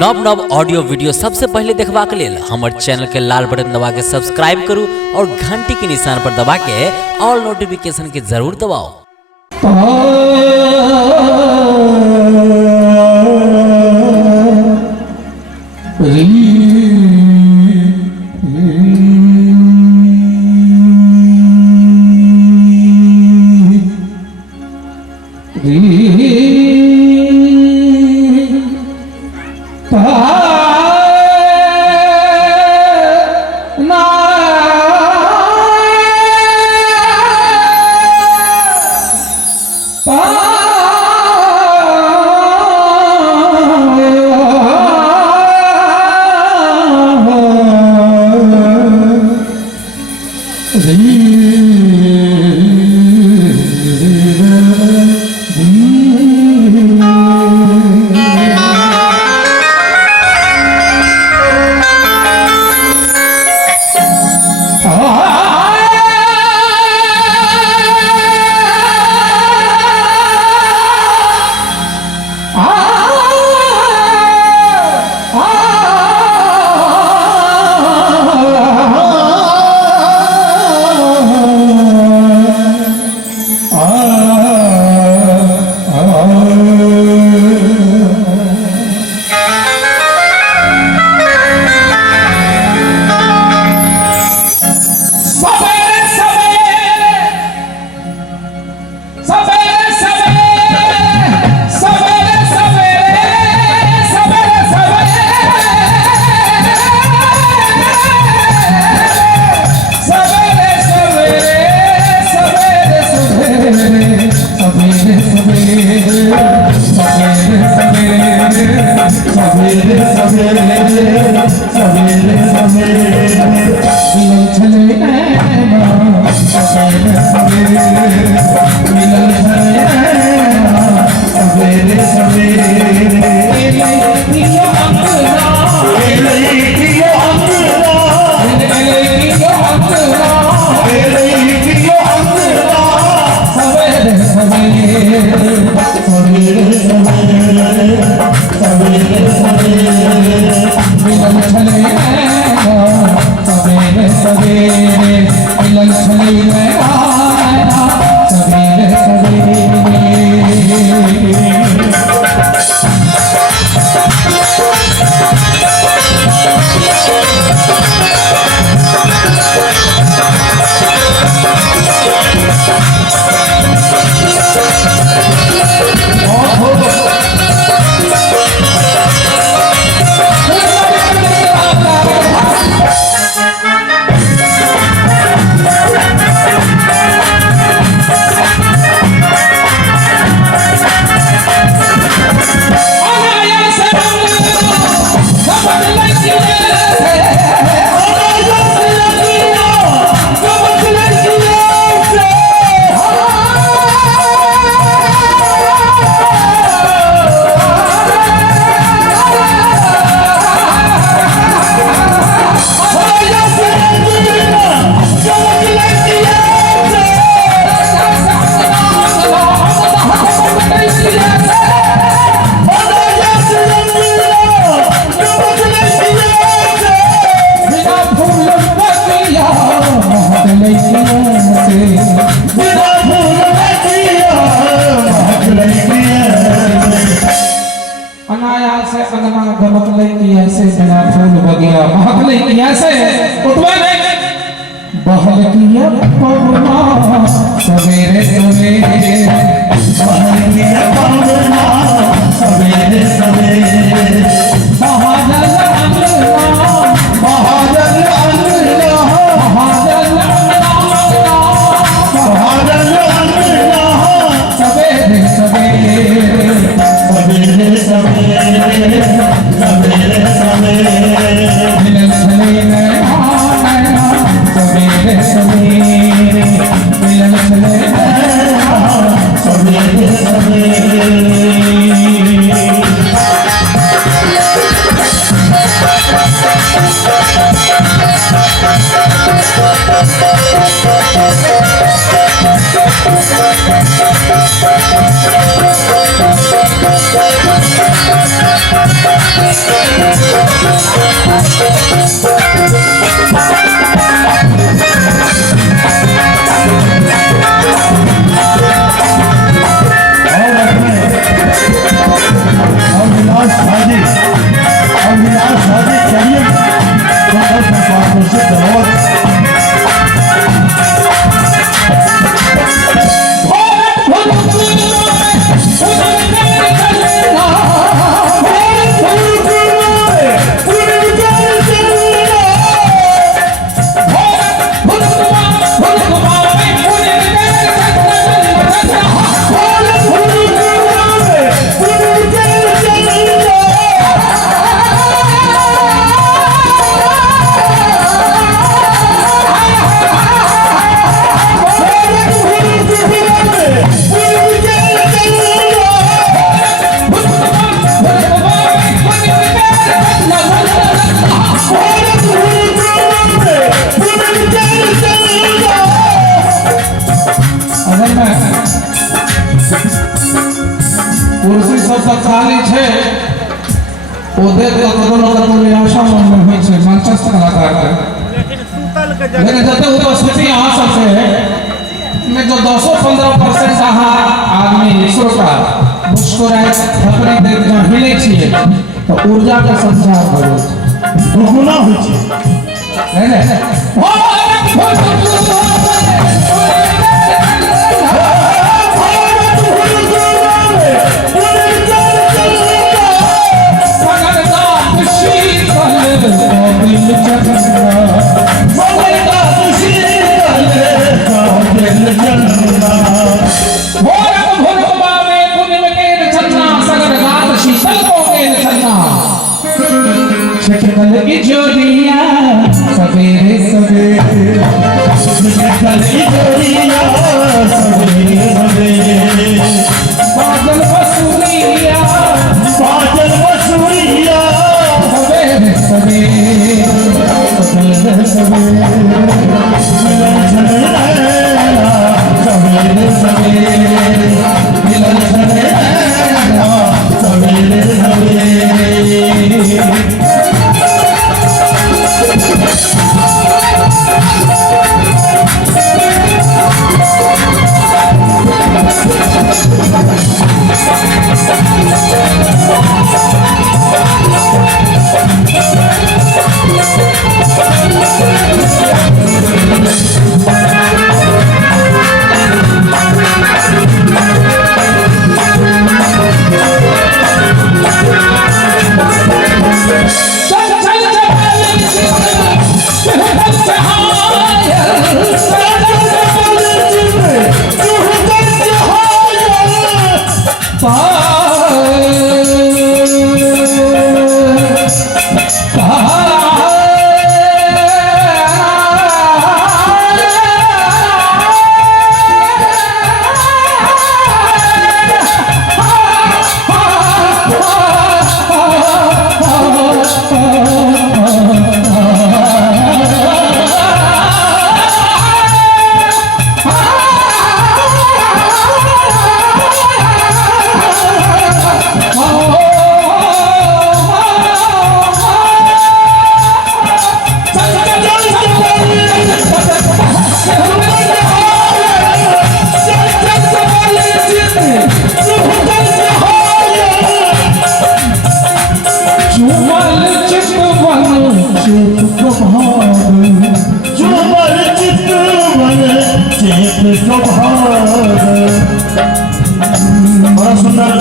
नव नव audio video सबसे पहले देखबा के लेल हमर चैनल के लाल बटन दबा के सब्सक्राइब करू और घंटी के निशान पर दबा के ऑल नोटिफिकेशन के जरूर दबाओ। सवेरे सवेरे We'll be right back. कुर्सी सब खाली छे ओ देख तो कोनो कोनो निराशा मन में होय छे मंचस्थ कलाकार के लेकिन जते उपस्थिति यहाँ सब से है में जो 215% यहाँ आदमी श्रोता मुस्कुराए थपड़ी देख जहाँ हिले छिए तो ऊर्जा का संचार हो दुगुना हो छे नहीं जोड़िया सवेरे सवेरे जोड़िया सवेरे सवेरे बादल बसुरिया सवेरे सवेरे सवेरे सवेरे सवेरे बड़ा सुंदर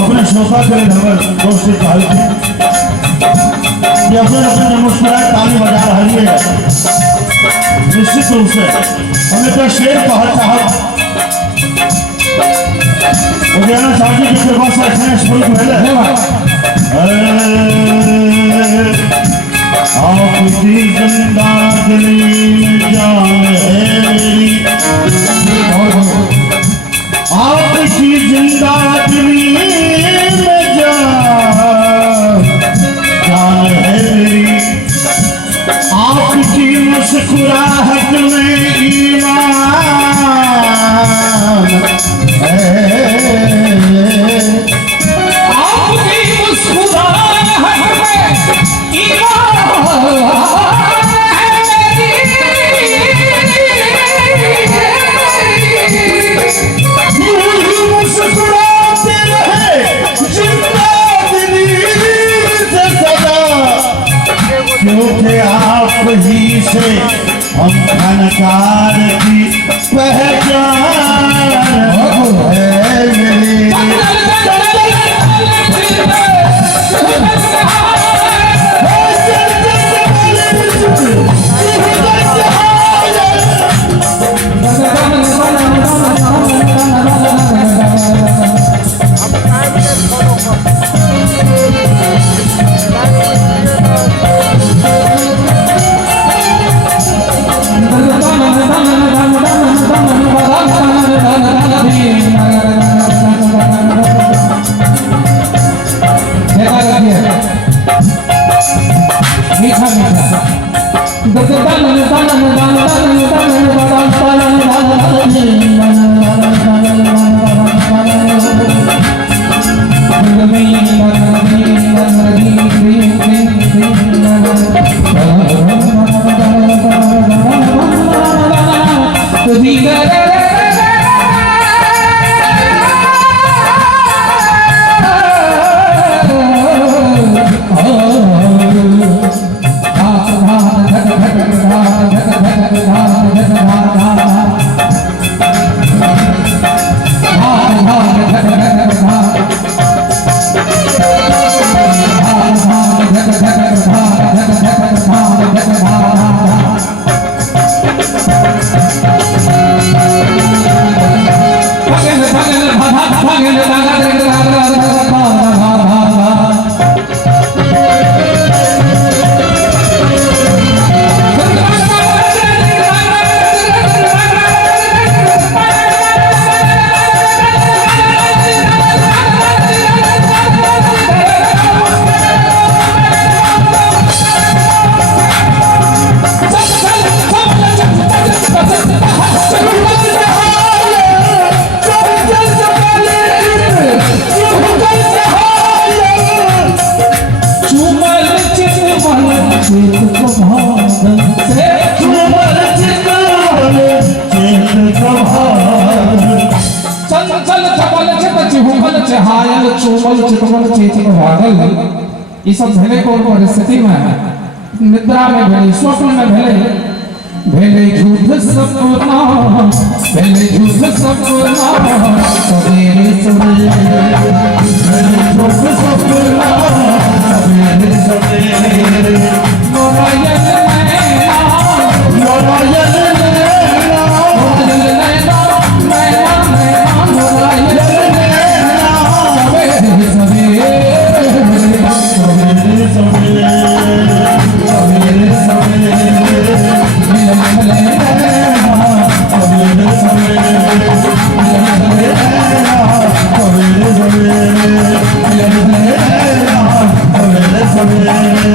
अपने श्रोता के दोस्त से कहा कि अपने मुस्कुराए ताली बजा रही है। निश्चित रूप से हमें तो शेर कहना चाहत उदयना साहब जी की कृपा से ऐसे शुरू पहले आपकी जिंदा दिल जान है मेरी, आपकी जिंदा दिल में जान है मेरी, आपकी मुस्कुराहट में ईमान है, आपकी संस्कार की पहचान है मेरी। मीठा ये सब भेले को परिस्थिति में निद्रा में भेले स्वप्न में भेले भेले झूठ सपना भेले झूठ सपना सवेरे सवेरे भेले झूठ सपना सवेरे सवेरे मोरायन नैना मोरायन नैना मोरायन नैना सवेरे सवेरे सवेरे